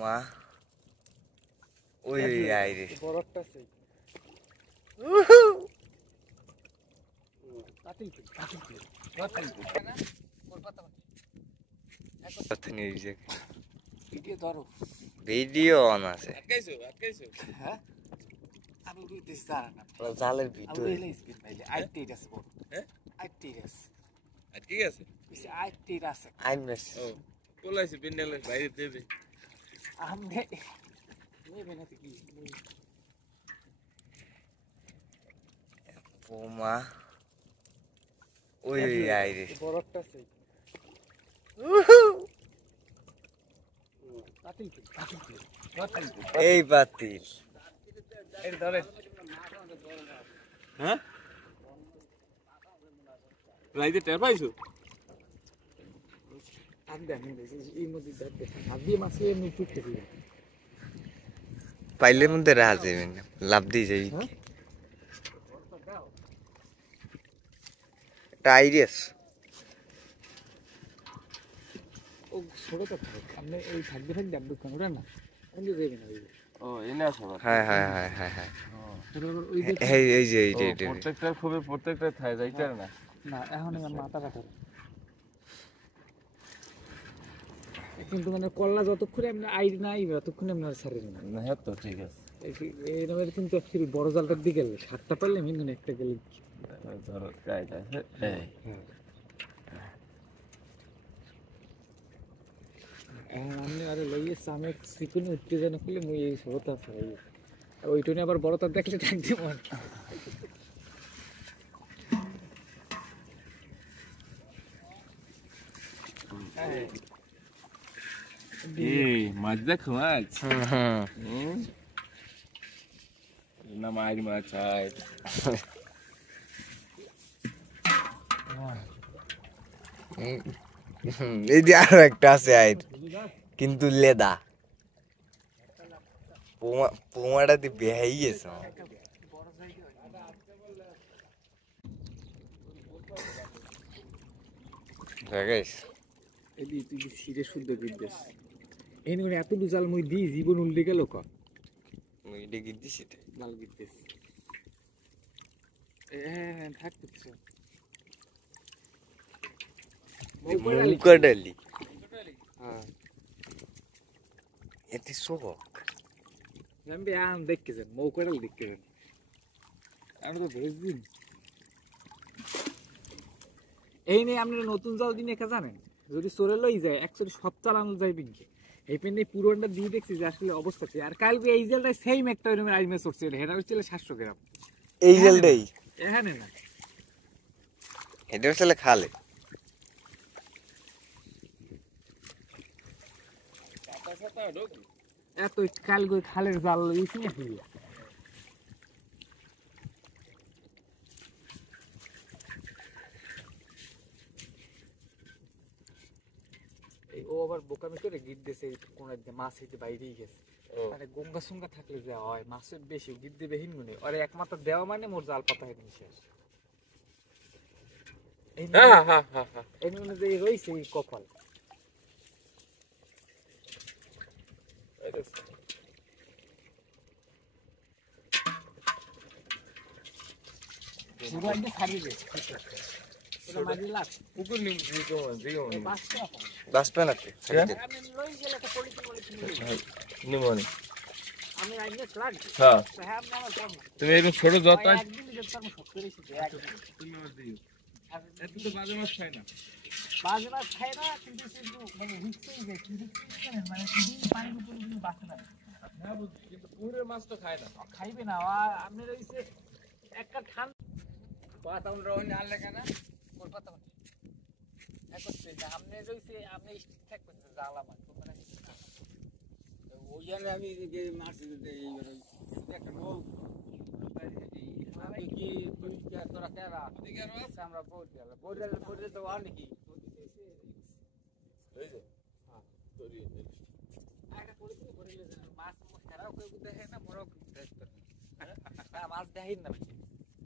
মা ওই আইরে বড়টা আছে কাটিল না কলকাতা কথা নিয়ে ভিডিও ধরো ভিডিও অন আছে আটকাইছো হ্যাঁ আমি উড়িতেছি জানা না জালের আমি ভিতরে এলাইস বিন ভাইলে আইটের আছে বড় হ্যাঁ আইটের আছে ঠিক আছে পিছে আইটের আছে আইমস ও কোলাইছে বিন্ডালের বাইরে দেবে আমনে নেবে না কি ও মা ওই আইরে বড়টা আছে কাটিল এই বাতিল এর ধরে হ্যাঁ রাইতে টের পাইছো আমি জানি এই মধ্যে দেখতে ভাবি মাসে এমনি টুকতে দিই পাইলের মধ্যে রাজ যাবেন লাভ দিয়ে যাই টাইরিয়াস ও ছোটটা থাকে আপনি এই থাকবে ডাব্বু কামড়া না ওই দেবে না ও এনে আছে হ্যাঁ হ্যাঁ হ্যাঁ হ্যাঁ হ্যাঁ ওই এই যে প্রত্যেকটার খুবই প্রত্যেকটা থাই যাইতে না না এখন আমার মাথা কাটা কিন্তু মানে কল্লা যতক্ষণে আপনি আইডি না আইবে ততক্ষণে আপনার ছাড়েন না না হ্যাঁ তো ঠিক আছে এই রকমের কিন্তু অ্যাকচুয়ালি বড় জালটার দিকে গেলে সাতটা পারলে মিনিমাম একটা গেলে ধরো রাইট আছে হ্যাঁ আমি আরে লইয়েছি আমি চিকুনি উত্তেজনা করলে মুই এই সবটা আছে ওইটা নিয়ে আবার বড় তার দেখলে টাক দিব এই মাছ দেখো মাছ না মাছ মাছ আয় এই যে আরো একটা আছে আইর কিন্তু লেদা পোমাটা দিয়ে বেহাই গেছে এই তুই সিরে শুদ্ধ বিদ্বেষ এই মানে এত জাল মুই দি জীবন উল্টে গেল ক মুই এটা কি দিছি জাল বিদ্বেষ হ্যাঁ থাকতো কিছু মুকাডালি হ্যাঁ এতে সবক আমি আম দেখতেছেন মৌকাটাল দেখতেছেন আমি তো বুঝদিন এই নিয়ে আপনি নতুন জাল দিন একা জানেন যদি চোরে লই যায় একচুয়ালি সব চালানো যায় বিনকে এই পেন এই পুরোটা দিয়ে দেখছি যে আসলে অবস্থা কি আর কালকে এই জেলটা সেম একটা রকমের আইমে চড়ছে এটা হচ্ছিল 700 গ্রাম এই জেলটাই এখানে না এটা হচ্ছে খালে এত কালকে খালের জাল লইছি না কি ও আবার বোকামি করে গিট দিয়েছে কোন মাছ হইতে বাইরেই গেছে মানে গঙ্গা সঙ্গা থাকলে যা হয় মাছের বেশি গিট দেবে হিনগুনে ওরে একমাত্র দেওয়া মানে মোর জাল পাতা হয়ে শেষ এই মানে যে রয়েছে এই কপাল পুরো আইডি ছাড়িয়ে দে এটা মাঝে লাগ পুকুর নিম জিগো বাসপে না আমি লই গেলে তো পলিথিন নিমনি আমি আইনে লাগ হ্যাঁ হ্যাঁ আমার কম তুমি এরকম ছোট যত একদিন যেতে আমি সব করেছি তুমি আমার দিও এত তো বাজে মাছ খায় না বাজে মাছ খায় না কিন্তু শুধু মানে রিক্সই যায় কিন্তু মানে পানির উপরে কিন্তু বাঁচে না না বুঝি কিন্তু পুকুরের মাছ তো খায় না খাইবে না আপনি রইছে একটা ঠান পাতা উন রহনি আনলে কেন কোন পাতা উন একটু না আপনি রইছে আপনি স্টিক থাকবেন জালা মাছ তোমরা ওইখানে আমি যে মাছ দিতে এইবার একটা নৌ আমি কি তুই তোরা কেরা আমরা বলতে তো আর নাকি এই যে হ্যাঁ তোরি একটা পলিথিন ভরে মাছ খারাপ করে দেখে না মরক দেখতে মাছ দেখিন না